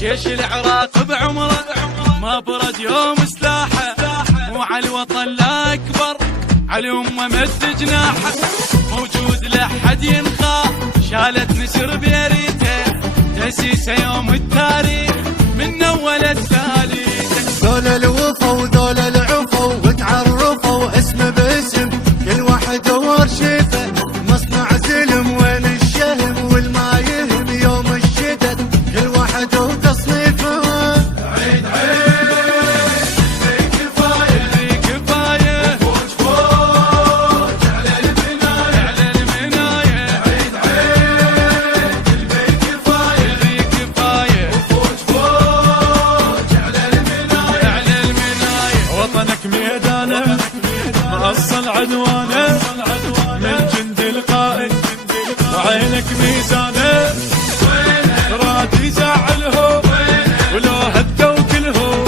جيش العراق بعمره ما برد يوم سلاحه، مو على الوطن لا اكبر، على الامه مد جناحه، موجود لحد ينخاف، شالت نسر بيريته، تأسيسه يوم التاريخ من اول الثالث. دول الوفا ودول العفا وتعرفوا اسم باسم، كل واحد ورشفه، مصنع زلم وين الشهم والما يهم يوم الشدد، كل واحد وتصنيفه. عيد عيد كفايه كفايه فوج فوج على المنايه على المنايه، عيد عيد البي كفايه كفايه فوج فوج على المنايه على المنايه. وطنك ميدانه مأصل عنوانه من جند القائد، وعينك ميزانه راد يزعلهم ولو هدوا كلهم،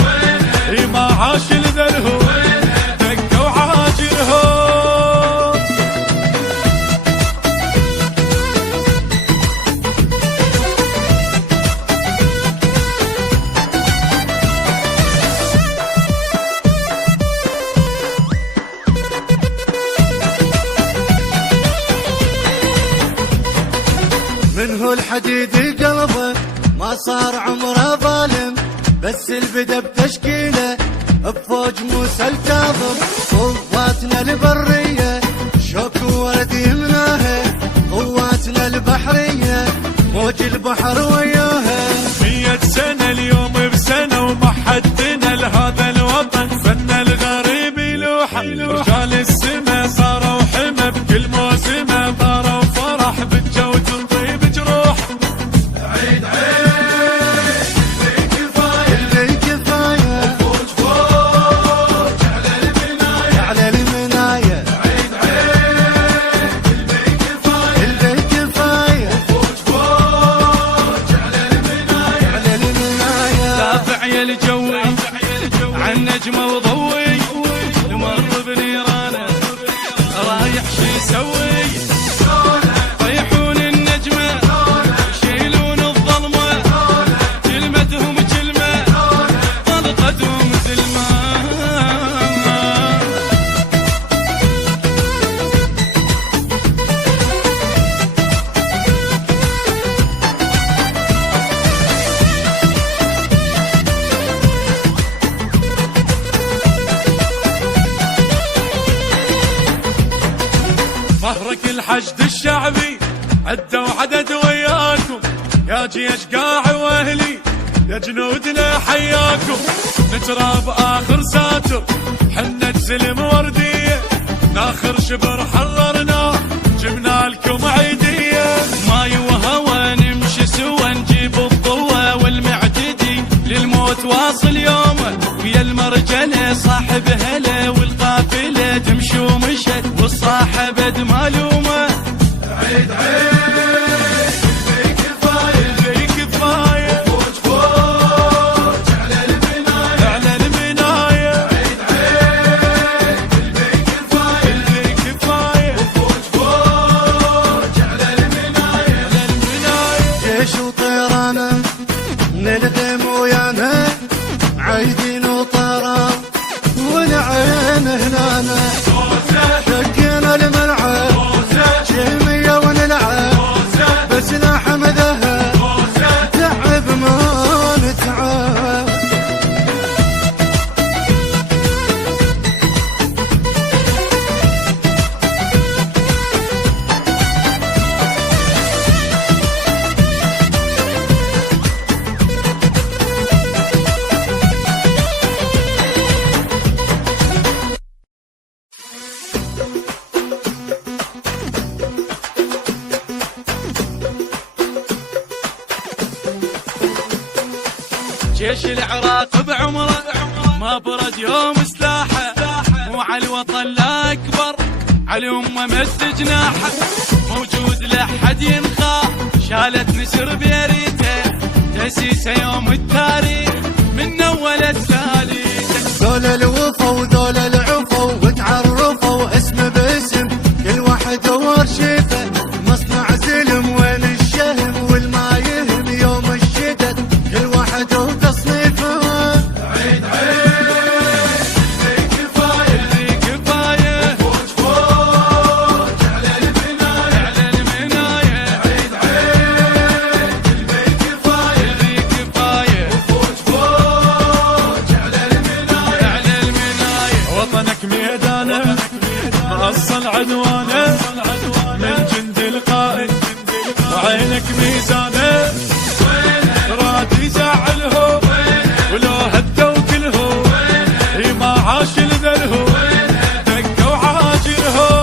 ما عاش لذلهم دقوا عاجلهم. منه الحديد قلبه ما صار عمره ظالم، بس البدا بتشكيله بفوج موسى الكاظم، قواتنا البريه شوك ورد يمناها، قواتنا البحريه موج البحر وياها. 100 سنة اليوم بسنة وما حدنا لهذا الوطن، فن الغريب يلوح، رجال السما صاروا حمى بكل موسمة، ضاروا فرح بالجود وطيب جروح. عيد عيد اللي كفايه فوج فوج على المنايه على المنايه، عيد عيد اللي كفايه فوج فوج على المنايه على المنايه. دافع يا الجوي عن نجمه وضوي، نمر بنيرانه رايح شي يسوي، طيحون النجمه يشيلون الظلمه، كلمتهم كلمه طلقتهم زلمه. مهرك الحشد الشعبي عدوا عدد وياكم، يا جيش قاع واهلي يا جنودنا حياكم، نتراب اخر ساتر حنة سلم ورديه، ناخر شبر حررنا جبنا لكم عيديه. ماي وهوى نمشي سوا نجيب الضوى والمعتدي، للموت واصل يومه ويا المرجله صاحب هلا، والقافله تمشي ومشت والصاحب مالومه. عيد عيد اللي كفايه فوج فوج على المنايه على المنايه، عيد عيد اللي كفايه فوج فوج على المنايه على المنايه. جيش وطيرانه نلغم ويانا، عايدين وطيران والعين هنانا، شقينا الملعب جيمية ونلعب، بس لحم ذهب تعب ما نتعب. جيش العراق بعمره ما برد يوم سلاحه، مو على الوطن لا اكبر، على الامه مد جناحه، موجود لحد ينخاف، شالت نسر بيريته، تأسيسه يوم التاريخ من اول الثالث. دول الوفا ودول العفا وتعرفوا اسم باسم، كل واحد ورشفه، مصنع زلم وين الشهم والما يهم يوم الشدد، كل واحد ميدانه أصل عدوانه من جند القائد وعينك ميزانه راد يزعلهم ولو هدوا كلهم ما عاش لذلهم دقوا عاجلهم.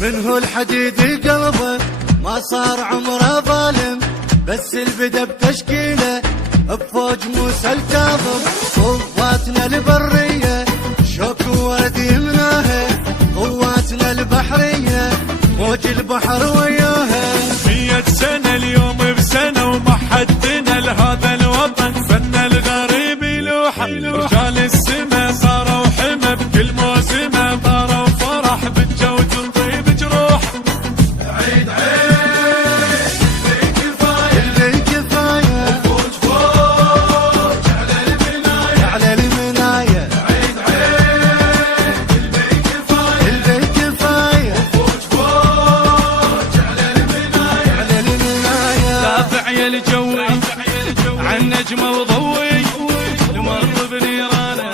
منه الحديد قلبه ما صار عمره ظالم، بس البدا بتشكيله بفوج موسى الكاظم. قواتنا البريه شوك ورد يمناها، قواتنا البحريه موج البحر وياها. 100 سنه اليوم بسنه وما حدنا لهذا الوطن فن الغريب يلوح. رجال السما صاروا حمى بكل موسمه طاروا فرح بالجود ونطيب جروح. عيد عيد اللي كفايه فوج فوج على المنايه. عيد عيد اللي كفايه فوج فوج على المنايه. دافع يا الجوي عن نجمه وضوي يمر بنيرانه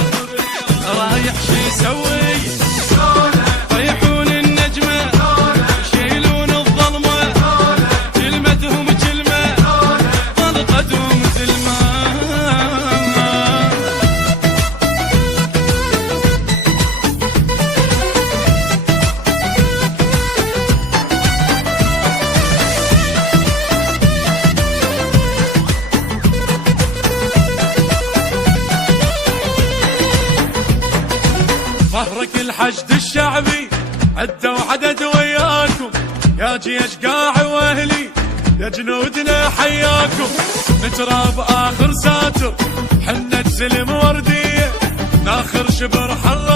رايح شي يسوي. طيحون النجمه يشيلون الظلمه كلمتهم كلمه طلقتهم زلمه. ظهرك الحشد الشعبي عدوا عدد وياكم يا جيش قاع واهلي يا جنودنا حياكم. نتراب اخر ساتر حنة سلم ورديه ناخر شبر حرة